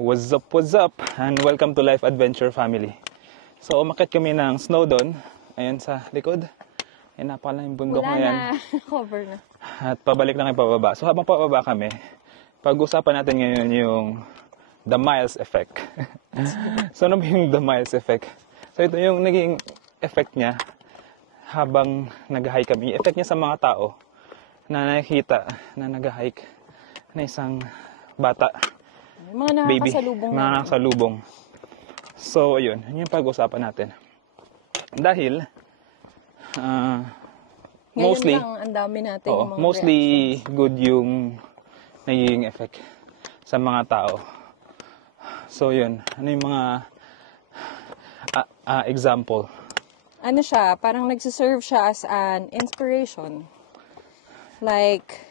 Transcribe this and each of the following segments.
What's up, and welcome to Life Adventure Family. So, umakyat kami ng snow doon. Ayan sa likod. Ay, napakalaming bundok Wala na yan. na. Cover na. At pabalik na kayo pababa. So, habang pababa kami, pag-usapan natin ngayon yung the Miles effect. So, ano ba yung the Miles effect? So, ito yung naging effect niya habang nag-hike kami. Yung effect niya sa mga tao na nakikita na nag-hike na isang bata. Mga Baby, nakakasalubong mga nakasalubong. So, ayun. Yun yung pag-usapan natin. Dahil, Ngayon mostly, lang, ang dami natin yung mga mostly reactions. good yung nagiging effect sa mga tao. So, yun. Ano yung mga example? Ano siya, parang nagsiserve siya as an inspiration. Like,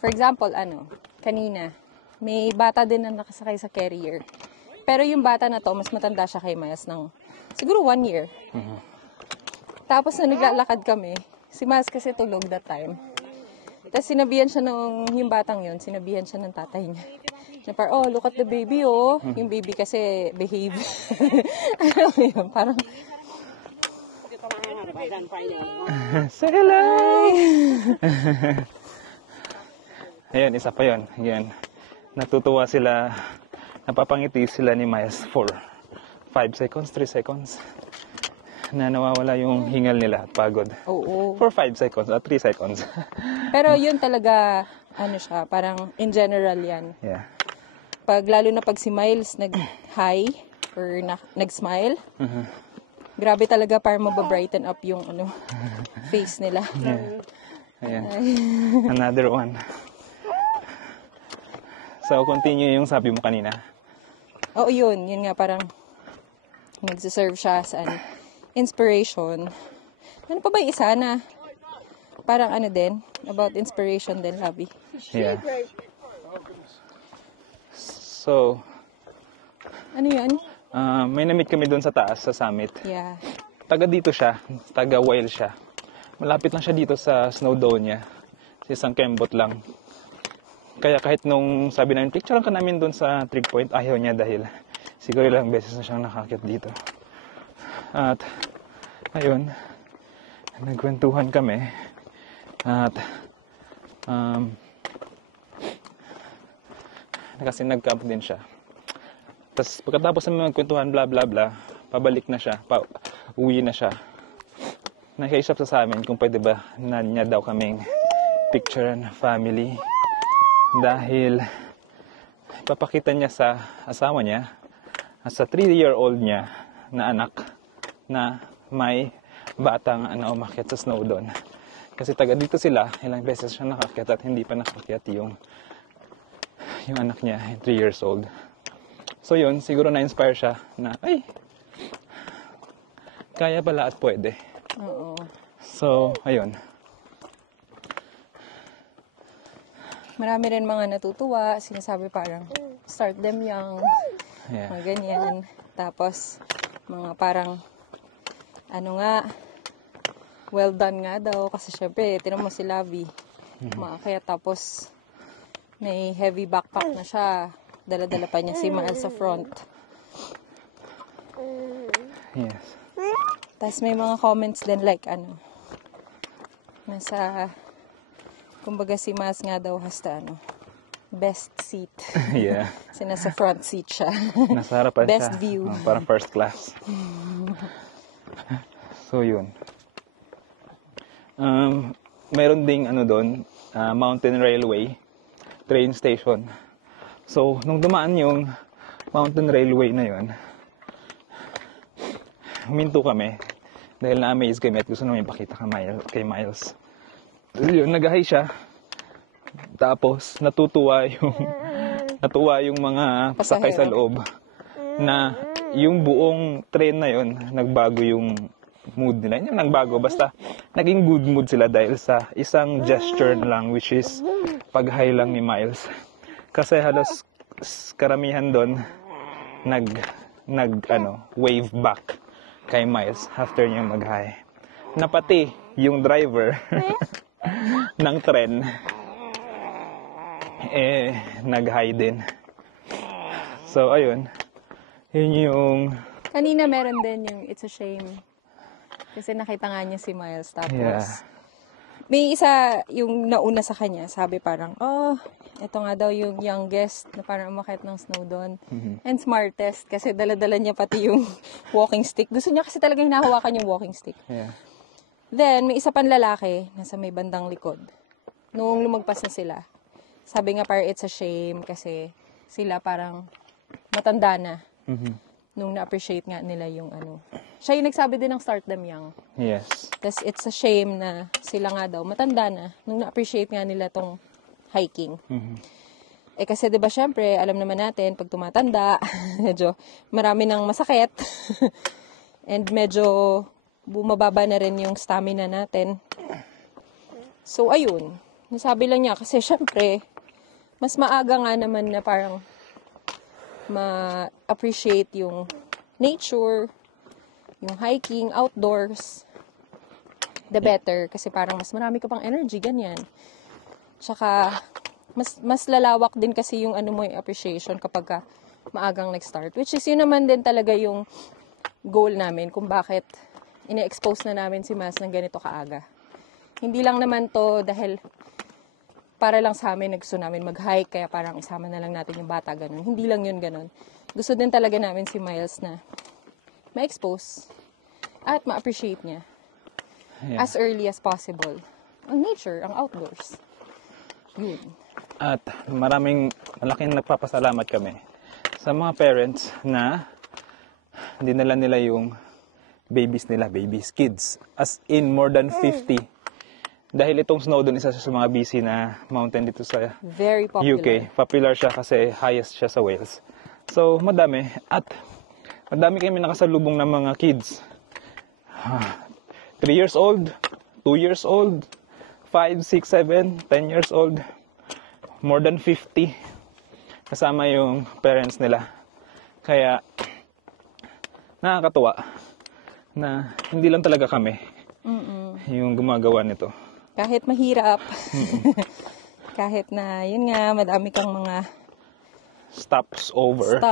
for example, kanina, may bata din na nakasakay sa carrier. Pero yung bata na to, mas matanda siya kay Miles ng siguro 1 year. Uh-huh. Tapos na naglalakad kami, si Miles kasi tulog that time. Tapos sinabihan siya yung batang yun, sinabihan siya ng tatay niya. Na parang, oh, look at the baby, oh. Yung baby kasi behave. Alam mo yun, parang, Say hello! Ayan, isa pa yun. Ayan. Natutuwa sila, napapangiti sila ni Miles for 5 seconds, 3 seconds. Na nawawala yung hingal nila at pagod. oo. For 5 seconds or 3 seconds. Pero yun talaga, siya, parang in general yan. Yeah. Lalo na pag si Miles nag-hi or nag-smile, grabe talaga para mababrighten up yung face nila. Yeah. Ayan. Another one. So, continue yung sabi mo kanina. Oo, yun nga parang nagsiserve siya as an inspiration. Ano pa ba yung isa na parang din, about inspiration din, Labi? Yeah. So, Ano yun? may na-meet kami doon sa taas, sa summit. Yeah. Taga dito siya, taga Wales siya. Malapit lang siya dito sa Snowdonia. Sa isang kembot lang. Kaya kahit nung sabi namin, picturean ka namin doon sa trig point, ayaw niya dahil siguro ilang beses na siyang nakakit dito. At, ayun, nagkwentuhan kami. At, kasi nag-camp din siya. Tapos pagkatapos namin magkwentuhan, bla bla bla, pabalik na siya, uwi na siya. Nakaisap sa amin kung pwede ba na niya daw kaming picturean family. Dahil papakita niya sa asawa niya, sa 3-year-old niya na anak na may batang umakyat sa snow doon. Kasi taga dito sila, ilang beses siya nakakyat at hindi pa nakakyat yung anak niya, 3 years old. So yun, siguro na-inspire siya na, ay, kaya pala at pwede. Oo. So, ayun. Marami rin mga natutuwa, sinasabi parang start them young, Yeah. mga ganyan. Tapos, mga parang, well done nga daw. Kasi syempre, tinan mo si Lavi, kaya tapos, may heavy backpack na siya. Dala-dala pa niya si Miles sa front. Yes. Tapos may mga comments din like, nasa, kumbaga si Miles nga daw hasta, best seat. Yeah. Kasi nasa front seat siya. Nasa harapan Best siya. view. Parang first class. So, yun. Meron ding doon, Mountain Railway train station. So, nung dumaan yung Mountain Railway na yun, huminto kami dahil na-amaze kami at gusto namin ipakita kay Miles. Yun, nag-hi siya. Tapos, natuwa yung mga pasakay sa loob na yung buong train na yun, nagbago yung mood nila. Yung nagbago, basta naging good mood sila dahil sa isang gesture lang, which is pag-hi lang ni Miles. Kasi halos karamihan doon wave back kay Miles after niya mag-hi. Na pati yung driver ng tren nag-hi din. So, ayun. Yun yung... Kanina meron din yung It's a Shame. Kasi nakita nga niya si Miles. Tapos, Yeah. may isa yung nauna sa kanya. Sabi parang, ito nga daw yung youngest na parang umakyat ng snow doon. And smartest. Kasi dala-dala niya pati yung walking stick. Gusto niya kasi talaga hinahawakan yung walking stick. Yeah. Then, may isa pang lalaki nasa may bandang likod. Noong lumagpas na sila, sabi nga parang it's a shame kasi sila parang matanda na. Nung na-appreciate nga nila yung ano. Siya yung nagsabi din ng start them young. Yes. Tapos it's a shame na sila nga daw matanda na nung na-appreciate nga nila tong hiking. Eh kasi 'di ba syempre, alam naman natin pag tumatanda, medyo marami nang masakit. And medyo bumababa na rin yung stamina natin. So, ayun. Nasabi lang niya kasi syempre, mas maaga nga naman na parang ma-appreciate yung nature, yung hiking, outdoors, the better. Kasi parang mas marami ka pang energy, ganyan. Tsaka, mas lalawak din kasi yung ano mo yung appreciation kapag ka maagang nag-start. Which is yun naman din talaga yung goal namin kung bakit ine-expose na namin si Mas ng ganito kaaga. Hindi lang naman to dahil para lang sa amin, gusto namin mag-hike, kaya parang isama na lang natin yung bata, ganun. Hindi lang yun ganun. Gusto din talaga namin si Miles na ma-expose at ma-appreciate niya as early as possible. Ang nature, ang outdoors. Yun. At malaking nagpapasalamat kami sa mga parents na dinala nila yung kids. As in, more than 50. Dahil itong Snowdon, isa siya sa mga busy na mountain dito sa Very popular. UK. Popular siya kasi highest siya sa Wales. So, madami. At madami kami nakasalubong ng mga kids. 3 years old, 2 years old, 5, 6, 7, 10 years old. More than 50. Kasama yung parents nila. Kaya, nakakatuwa na hindi lang talaga kami yung gumagawa nito. Kahit mahirap. Kahit na, yun nga, madami kang mga Stops over.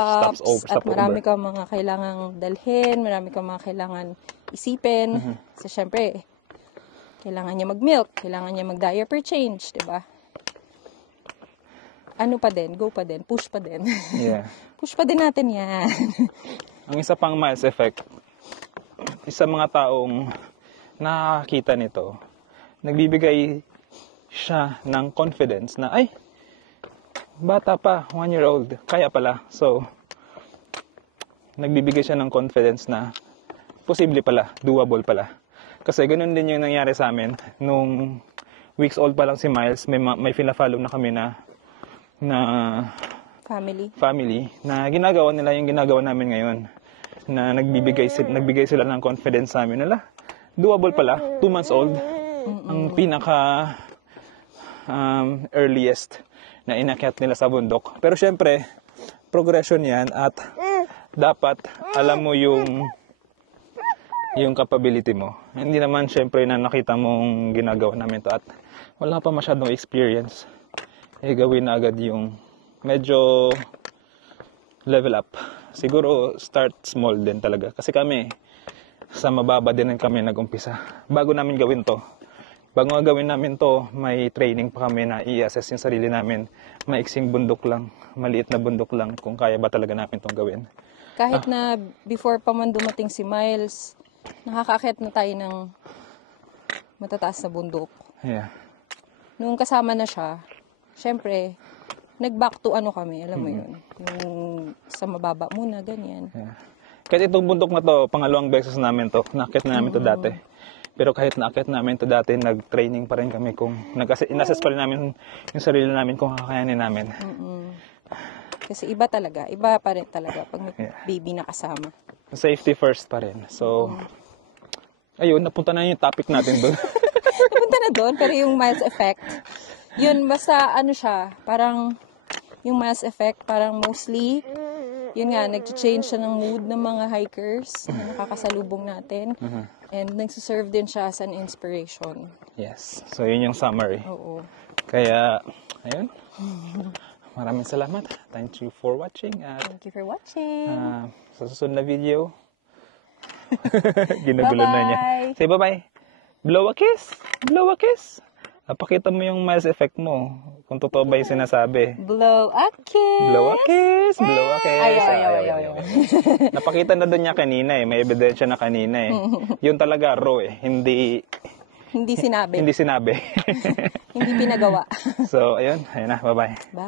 at marami kang mga kailangang dalhin, marami kang mga kailangan isipin. Kasi syempre, kailangan niya mag-milk, kailangan niya mag-diaper change, di ba? Ano pa din, go pa din, push pa din. Yeah. Push pa din natin yan. Ang isa pang Miles effect, isa mga taong nakakita nito, nagbibigay siya ng confidence na, ay, bata pa, 1-year-old, kaya pala. So, nagbibigay siya ng confidence na posible pala, doable pala. Kasi ganun din yung nangyari sa amin. Nung weeks old pa lang si Miles, may fina-follow na kami na family na ginagawa nila yung ginagawa namin ngayon. Na nagbigay sila ng confidence sa amin. Nala, doable pala, 2 months old. Ang pinaka earliest na inakyat nila sa bundok. Pero syempre, progression yan at dapat alam mo yung capability mo. Hindi naman syempre na nakita mong ginagawa namin to at wala pa masyadong experience. Gawin na agad yung medyo level up. Siguro start small din talaga. Kasi kami, sa mababa din kami nag-umpisa. Bago namin gawin to, may training pa kami na i-assess yung sarili namin. Maiksing bundok lang, maliit na bundok lang, kung kaya ba talaga namin itong gawin. Kahit na before pa man dumating si Miles, nakakaakyat na tayo ng matataas na bundok. Yeah. Nung kasama na siya, syempre, nag-back to ano kami, alam mo yun. Yung sa mababa muna, ganyan. Yeah. Kahit itong bundok na to, pangalawang beses namin to, nakit na namin to dati. Pero kahit nakit namin to dati, nag-training pa rin kami in-assess pa rin namin yung sarili namin kung kakayanin namin. Kasi iba pa rin talaga pag may baby na kasama. Safety first pa rin. So, ayun, napunta na yung topic natin doon. Napunta na doon, pero yung Miles effect, yun, basta ano siya, parang yung Miles effect, parang mostly, yun nga, nag-change siya ng mood ng mga hikers na nakakasalubong natin. And nagsiserve din siya as an inspiration. Yes. So, yun yung summary. Oo. Kaya, ayun. maraming salamat. Thank you for watching. At Thank you for watching. sa susunod na video, ginugulo na niya. Bye-bye. Say bye-bye. Blow a kiss. Blow a kiss. Pakita mo yung miles effect mo. Kung totoo ba yung sinasabi. Blow a kiss. Blow a kiss. Blow a kiss. Ayaw. Napakita na doon niya kanina eh. May ebidensya na kanina eh. Yun talaga raw eh. Hindi Hindi sinabi. sinabi. Hindi pinagawa. So, ayun. Ayun na. Bye-bye. Bye.